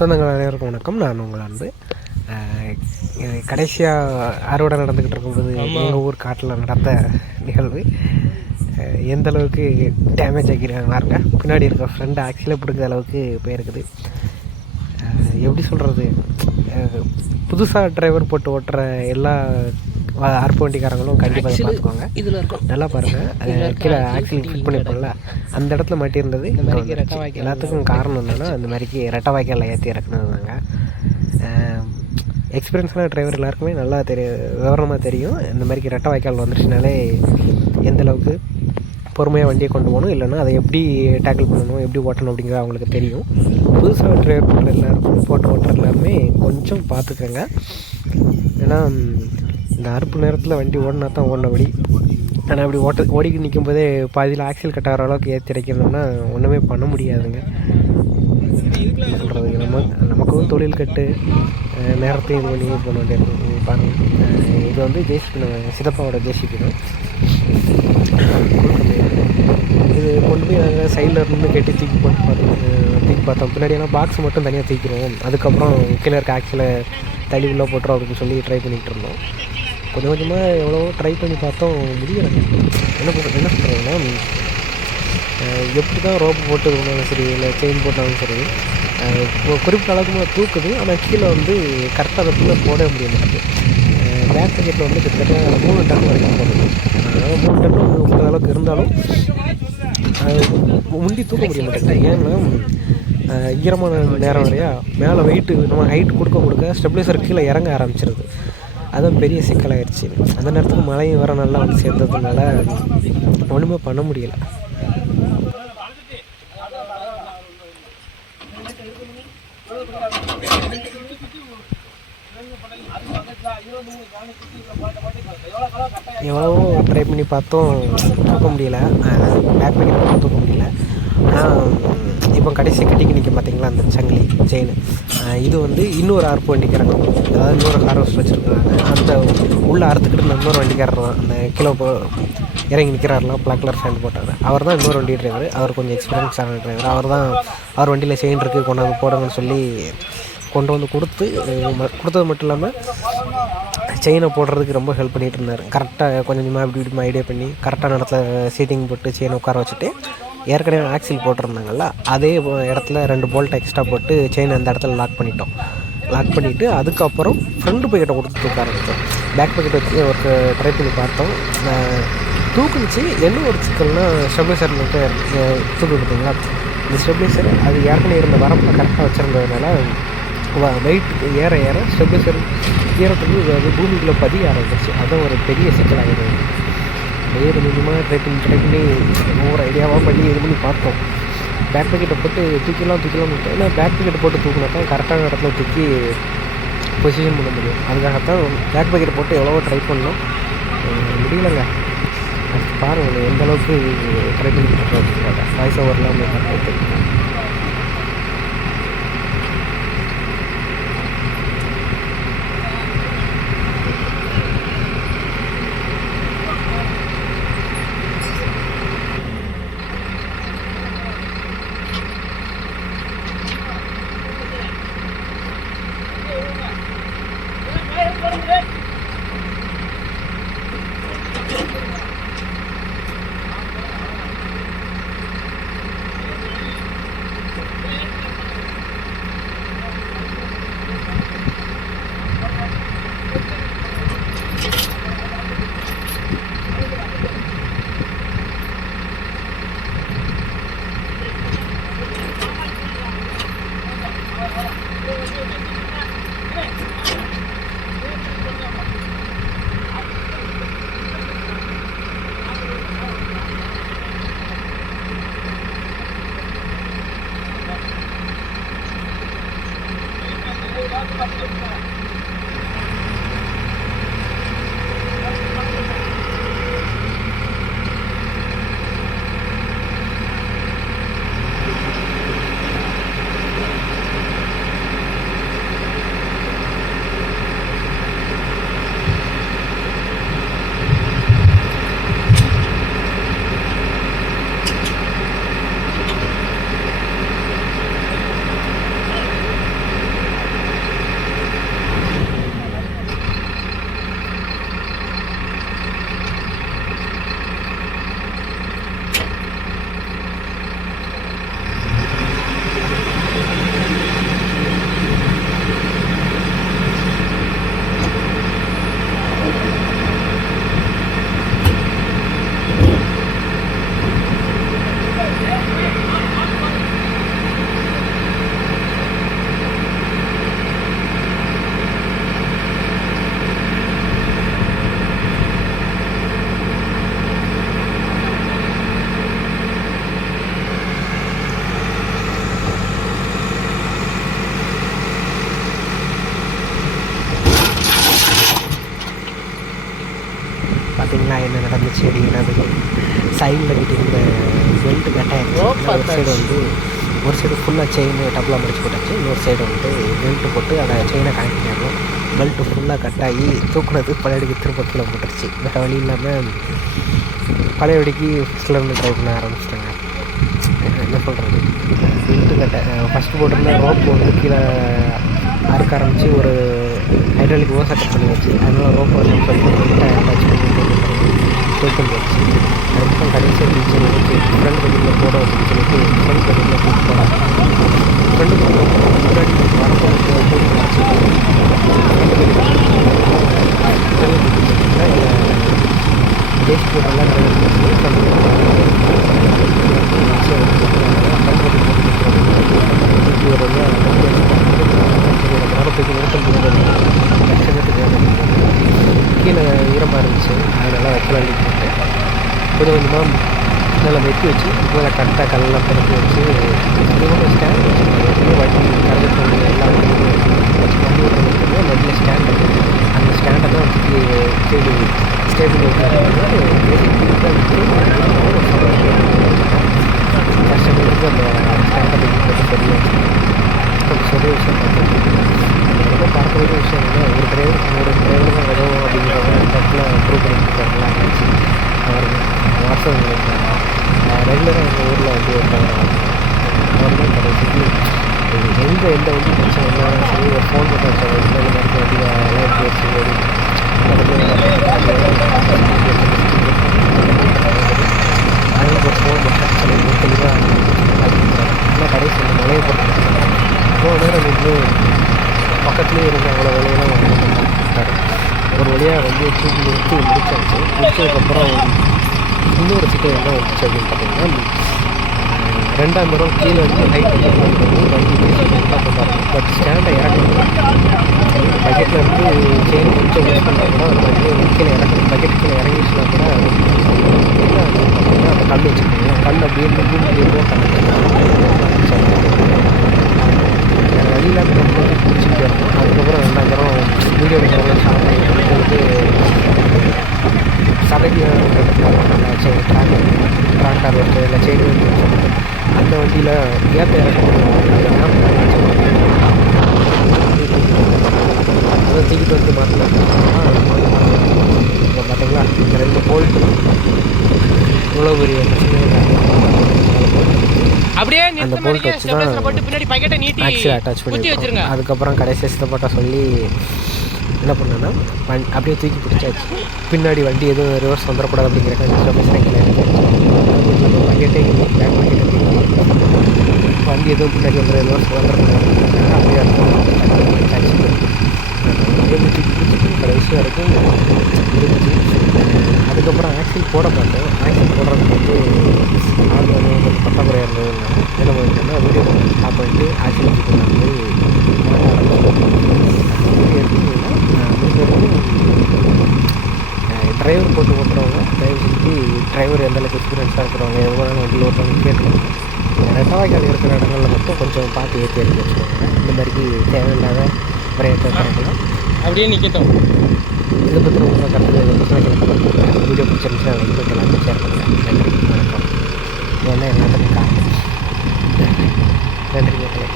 சொந்தங்கள் அனைவருக்கும் வணக்கம். நான் உங்கள் அன்பு. கடைசியாக அறுவடை நடந்துக்கிட்டு இருக்கும்போது எங்கள் ஊர் காட்டில் நடந்த நிகழ்வு எந்த அளவுக்கு டேமேஜ் ஆகிருக்காங்க பாருங்க. பின்னாடி இருக்க ஃப்ரெண்டு ஆக்சியில் பிடிக்கிற அளவுக்கு போயிருக்குது. எப்படி சொல்கிறது, புதுசாக டிரைவர் போட்டு ஓட்டுற எல்லா அறுப்பு வண்டிக்காரங்களும் கண்டிப்பாக பார்த்துக்கோங்க. இதில் இருக்கும், நல்லா பாருங்கள். கீழே ஆக்சில் ஃபிட் பண்ணியிருப்போம்ல, அந்த இடத்துல மாட்டியிருந்தது. எல்லாத்துக்கும் காரணம் என்னென்னா, அந்த மாதிரிக்கு ரெட்டை வாய்க்காலில் ஏற்றி இறக்குனதுதாங்க. எக்ஸ்பீரியன்ஸான டிரைவர் எல்லாருக்குமே நல்லா விவரமாக தெரியும். இந்த மாதிரிக்கு ரெட்டை வாய்க்கால் வந்துருச்சுனாலே எந்தளவுக்கு பொறுமையாக வண்டியை கொண்டு போகணும், இல்லைன்னா அதை எப்படி டேக்கிள் பண்ணணும், எப்படி ஓட்டணும் அப்படிங்கிறது அவங்களுக்கு தெரியும். புதுசாக டிரைவர் போட்டு எல்லாருக்கும் போட்டு ஓட்டுற எல்லாருமே கொஞ்சம் பார்த்துக்கங்க. ஏன்னா இந்த அறுப்பு நேரத்தில் வண்டி ஓடினா தான் ஓடினபடி. ஆனால் அப்படி ஓடிக்கிட்டு நிற்கும் போதே பாதியில் ஆக்சில் கட் ஆகிற அளவுக்கு ஏற்றி இறக்கணும்னா ஒன்றுமே பண்ண முடியாதுங்க. சொல்கிறது நமக்கும் தொழில் கட்டு நேரத்தையும் இது பண்ணி போன வேண்டிய பாருங்கள். இது வந்து ஜேசிபி, சிதப்பாவோட ஜேசிபி தான். இது கொண்டு போய் நாங்கள் சைடில் இருந்து கட்டி தூக்கி பார்த்தோம். பின்னாடியெல்லாம் பாக்ஸ் மட்டும் தனியாக தூக்கிடுவோம். அதுக்கப்புறம் கீழே இருக்க ஆக்சில் தள்ளி உள்ளே போட்டுரும் அப்படின்னு சொல்லி ட்ரை பண்ணிகிட்டு இருந்தோம். கொஞ்சம் கொஞ்சமாக எவ்வளவோ ட்ரை பண்ணி பார்த்தோம், முடியலை. என்ன சொல்கிறதுன்னா, எப்படி தான் ரோப்பு போட்டு இருந்தாலும் சரி, இல்லை செயின் போட்டாலும் சரி, குறிப்பிட்ட அளவுக்கு தூக்குது. ஆனால் கீழே வந்து கரெக்டாக அதுக்குள்ளே போட முடிய மாட்டேங்குது. பேக் பாக்கெட்டில் வந்து கிட்டத்தட்ட 3 டன் வரைக்கும் போடுது. அதனால் 3 டன் 30 அளவுக்கு இருந்தாலும் முண்டி தூக்க முடிய மாட்டேங்குது. ஏன்னா ஈரமான நேரம் வரையா மேலே வெயிட்டு நம்ம ஹைட் கொடுக்க ஸ்டெபிலைசர் கீழே இறங்க ஆரம்பிச்சிருது. அதுதான் பெரிய சிக்கலாகிடுச்சு. அந்த நேரத்துக்கு மழையும் வேறு நல்லா வந்து சேர்ந்ததுனால ஒன்றுமே பண்ண முடியலை. எவ்வளவோ ட்ரை பண்ணி பார்த்தோம், தூக்க முடியலை. பேக் பாக்கெட் தூக்க முடியல. ஆனால் இப்போ கடைசி கட்டிக்கு நிற்க பார்த்தீங்களா அந்த சங்கிலி செயின், இது வந்து இன்னொரு அறுப்பு வண்டிக்காரங்க, அதாவது இன்னொரு ஹார்வெஸ்ட் வச்சுருக்காங்க. அந்த உள்ளே அறுத்துக்கிட்டு இருந்த இன்னொரு வண்டிக்காரர் தான். அந்த கிலோ இறங்கி நிற்கிறாருலாம், பிளாக் கலர் ஃபேண்ட் போட்டாங்க. அவர் தான் இன்னொரு வண்டி டிரைவர். அவர் கொஞ்சம் எக்ஸ்பீரியன்ஸான டிரைவர். அவர் வண்டியில் செயின் இருக்குது, கொண்டாந்து போடுங்கன்னு சொல்லி கொண்டு வந்து கொடுத்தது மட்டும் இல்லாமல் செயினை போடுறதுக்கு ரொம்ப ஹெல்ப் பண்ணிகிட்டு இருந்தார். கரெக்டாக கொஞ்சம் கொஞ்சமாக இப்படி ஐடியா பண்ணி கரெக்டான இடத்துல சீட்டிங் போட்டு செயினை உட்கார வச்சுட்டு, ஏற்கனவே ஆக்சில் போட்டிருந்தாங்கல்ல, அதே இடத்துல 2 போல்ட் எக்ஸ்ட்ரா போட்டு செயின் அந்த இடத்துல லாக் பண்ணிவிட்டு அதுக்கப்புறம் ஃப்ரண்ட் பாக்கெட்டை கொடுத்து தூக்க ஆரம்பித்தோம். பேக் பாக்கெட் வச்சு ஒரு ட்ரை பண்ணி பார்த்தோம், தூக்குனுச்சு. என்ன ஒரு சிக்கல்னா, ஸ்டெபிலைசர் மட்டும் தூக்கி கொடுத்தீங்களா, இந்த ஸ்டெபிலைசர் அது ஏற்கனவே இருந்த வரப்பில் கரெக்டாக வச்சுருந்ததுனால வெயிட் ஏற ஸ்டெபிலைசர் ஈரத்துக்கு அது பூமிக்குள்ளே பதிய ஆரம்பிச்சிருச்சு. அதுதான் ஒரு பெரிய சிக்கலாகிடுது. வேறு கொஞ்சமாக ட்ரை பண்ணி ஒவ்வொரு ஐடியாவாக பண்ணி இது பண்ணி பார்த்தோம். பேக் பாக்கெட்டை போட்டு தூக்கிடலாம். ஏன்னா பேக் பாக்கெட்டை போட்டு தூக்கினா தான் கரெக்டான இடத்துல தூக்கி பொசிஷன் பண்ண முடியும். அதுக்காகத்தான் பேக் பாக்கெட்டை போட்டு எவ்வளவோ ட்ரை பண்ணோம், முடியலைங்க. அடுத்து பாருங்கள் எந்த அளவுக்கு ட்ரை பண்ணிட்டு இருக்கோம். வாய்ஸ் ஓவரில் அவங்க கரெக்டாக தெரியும். என்ன நடந்துச்சு அப்படிங்கிறது. சைடில் கட்டியிருந்த பெல்ட்டு கட்டாயிருச்சு. ஒரு சைடு வந்து ஒரு சைடு ஃபுல்லாக செயின் டபுளாக முடிச்சு போட்டாச்சு, இன்னொரு சைடு வந்து பெல்ட்டு போட்டு அதை செயினை கனெக்ட் பண்ணிடணும். பெல்ட்டு ஃபுல்லாக கட்டாகி தூக்குனது பழையபடிக்கு திரும்ப கீழே போட்டுருச்சு. வேறு வழி இல்லாமல் பழையபடிக்கு ஃபஸ்ட்லேருந்து ட்ரை பண்ண ஆரம்பிச்சிட்டாங்க. என்ன சொல்கிறது, பெல்ட்டு கட்ட ஃபஸ்ட்டு போட்டிருந்த ரோப்பு வந்து கீழே அறுக்க ஆரம்பித்து ஒரு ஹைட்ராலிக் ஓசை கட் பண்ணி வச்சு, அதனால் ரோப்பை வந்து பெல்ட்டை அட்டாச் பண்ணி போய்ட்டு போச்சு. அதுக்கப்புறம் கடைசியாக டீச்சர் வந்து ஃப்ரெண்ட் கட்டிங்கில் போட அப்படின்னு சொல்லிட்டு ஃப்ரெண்ட் கட்டிங்கில் கூப்பிட்டு போகிறாங்க. ஃப்ரெண்டு முன்னாடி வரப்போ டேஸ் போட்டெல்லாம் கீழே ஈரமாக இருந்துச்சு, அதனால் வைக்கலாம் போட்டு கொஞ்சம் கொஞ்சமாக நல்லா வெட்டி வச்சு மேலே கரெக்டாக கல்லெல்லாம் பிறகு வச்சு அதுவும் ஸ்டாண்ட் வச்சுருக்காங்க. வண்டி கரெக்ட் பண்ணி எல்லாம் வண்டி வண்டியில் ஸ்டாண்ட் இருக்குது. அந்த ஸ்டாண்டை தான் வச்சு சைடு ஸ்டேபிள் கஷ்டப்பட்டு அந்த ஸ்டாண்டை போட்டு சரியாச்சு. அந்த சொல்லிய விஷயம் பார்த்தீங்கன்னா ரொம்ப பார்க்கக்கூடிய விஷயம் என்ன, ஒரு டிரைவர் தான் உதவும் அப்படிங்கிறவங்க அந்த இடத்துல ப்ரூவ் பண்ணிட்டு ஆச்சு. அவர் வாட்ஸ்அப் ரெகுலராக எங்கள் ஊரில் வந்து ஒருத்தவங்க அவர் தான் கடைசிக்கு எந்த வண்டி பிரச்சனை இருந்தாலும் சரி ஒரு ஃபோன் பண்ணி வச்சாங்க, இந்த மாதிரி வண்டி எல்லாம் போச்சு ஓடி அதனால் ஒரு ஃபோன் பண்ணி சொல்லி தெளிவாக ஆனால் கடைசி அந்த மலையை பொறுத்து அவ்வளோ நேரம் நின்று பக்கத்துலேயே இருந்த அவ்வளோ வேலையெல்லாம் வந்துட்டார். ஒரு வழியாக வண்டியை தூக்கி நிறுத்தி முடிச்சாச்சு. முடிச்சதுக்கப்புறம் இன்னொரு சிக்கல் என்ன வந்துச்சு அப்படின்னு பார்த்தீங்கன்னா, 2ஆம் தரம் கீழே வந்து ஹைட் வந்து வண்டி தான் போட்டாங்க. பட் ஸ்டாண்டை இறக்கணும் பக்கெட்டில் இருந்து செயின் கொஞ்சம் யூஸ் பண்ணால் கூட அந்த வண்டியை கீழே இறக்கணும். பக்கெட் கீழே இறங்கிச்சுன்னா கூட என்ன பார்த்தீங்கன்னா அந்த கல் வச்சுருக்கீங்க, கல் அப்படியே அப்படியே வேறு வழியில் அந்த போட்டு பிடிச்சிக்கிட்டே இருக்கும். அதுக்கப்புறம் 2ஆம் தரம் வீடியோ எடுக்கிறவங்க ஸ்டார்ட் பண்ணிட்டு சபைக்கு டிராக்டர் வருது இல்லை செயின் சொல்லிட்டு அந்த வண்டியில் ஏற்ற இறக்கணும். அதை தூக்கிட்டு வந்து மாற்றலாம். இப்போ பார்த்தீங்களா இந்த 2 போல்ட்டு இவ்வளோ பெரிய அப்படியே அந்த போல்ட் வச்சு தான் ஆக்சில் அட்டாச் பண்ணி வச்சுருங்க. அதுக்கப்புறம் கடைசி சித்தப்பட்டா சொல்லி என்ன பண்ணேன்னா அப்படியே தூக்கி பிடிச்சாச்சு. பின்னாடி வண்டி எதுவும் ரிவர்ஸ் வந்துடக்கூடாது அப்படிங்கிறக்காக சைக்கிள் பக்கெட்டே பேக் பக்கெட்டை வண்டி எதுவும் பின்னாடி வந்து ரிவர்ஸ் வந்துடக்கூடாது அப்படியே பிடிச்சாச்சு. தூக்கி பிடிச்சிட்டு கடைசி வரைக்கும் இருந்துச்சு. அதுக்கப்புறம் ஆக்சில் போட பார்த்தோம். ஆக்சில் போடுறதுக்கு வந்து ஆள் வந்து கொஞ்சம் பற்றாக்குறையாக இருந்தது. என்ன பண்ணிட்டோன்னா வீடியோ ஸ்டாப் பண்ணிட்டு ஆக்சில் வச்சுக்கலாம் டிரைவர் போட்டு ஓட்டுறவங்க தயவு செஞ்சு டிரைவர் எந்தளவுக்கு எக்ஸ்பீரியன்ஸாக இருக்கிறவங்க எவ்வளோ வண்டியில் ஓட்டுறவங்க கேட்கணும். ரெட்டவாய்க்கால் இருக்கிற இடங்களில் மட்டும் கொஞ்சம் பார்த்து ஏற்றி எடுத்து வச்சுக்கோங்க. இந்த மாதிரி தேவையில்லாத பிரேக்கை கரெக்டெலாம் அப்படியே நிற்கட்டும். இதை பற்றி உங்கள் கருத்து வீடியோ பிடிச்சிருந்துச்சு லைக் பண்ணி எல்லாமே ஷேர் பண்ணுங்கள். நன்றி, வணக்கம். இதெல்லாம் எல்லாத்துக்கும் காரணம். நன்றி மக்களே.